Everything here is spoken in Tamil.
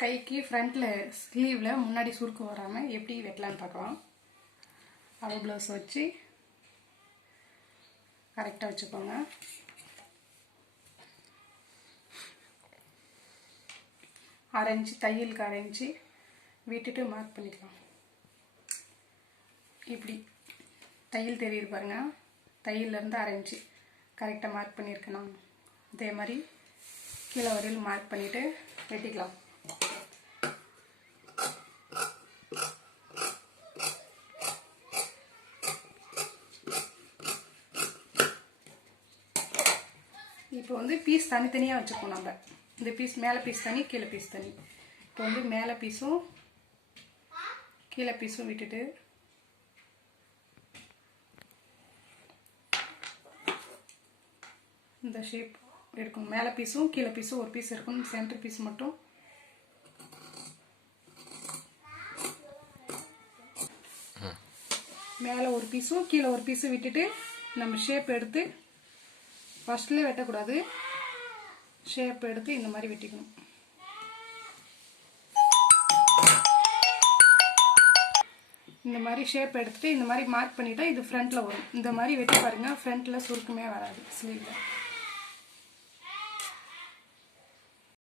கைக்கு ஃப்ரண்ட்டில் ஸ்லீவில் முன்னாடி சுருக்கு வராமல் எப்படி வெட்டலான்னு பார்க்கலாம். அளவு ப்ளவுஸ் வச்சு கரெக்டாக வச்சுக்கோங்க. அரைஞ்சி தையலுக்கு அரைஞ்சி விட்டுட்டு மார்க் பண்ணிக்கலாம். இப்படி. தையல் தெரியுது பாருங்க. தையல்லேருந்து அரைஞ்சி கரெக்டாக மார்க் பண்ணியிருக்கேன் நான் அதே மாதிரி கீழே வரையில் மார்க் பண்ணிவிட்டு வெட்டிக்கலாம். இப்போ வந்து பீஸ் தனித்தனியாக வச்சுப்போம் நம்ம. இந்த பீஸ் மேலே பீஸ் தனி கீழே பீஸ் தனி. இப்போ வந்து மேலே பீஸும் கீழே பீஸும் விட்டுட்டு இந்த ஷேப் இருக்கும் மேலே பீஸும் கீழே பீஸும் ஒரு பீஸ் இருக்கும் சென்டர் பீஸ் மட்டும். மேலே ஒரு பீஸும் கீழே ஒரு பீஸும் விட்டுட்டு நம்ம ஷேப் எடுத்து ஃபஸ்ட்லேயே வெட்டக்கூடாது. ஷேப் எடுத்து இந்த மாதிரி வெட்டிக்கணும். இந்த மாதிரி ஷேப் எடுத்துகிட்டு இந்த மாதிரி மார்க் பண்ணிவிட்டால் இது ஃப்ரண்ட்டில் வரும். இந்த மாதிரி வெட்டி பாருங்க ஃப்ரண்ட்டில் சுருக்குமே வராது ஸ்லீவில்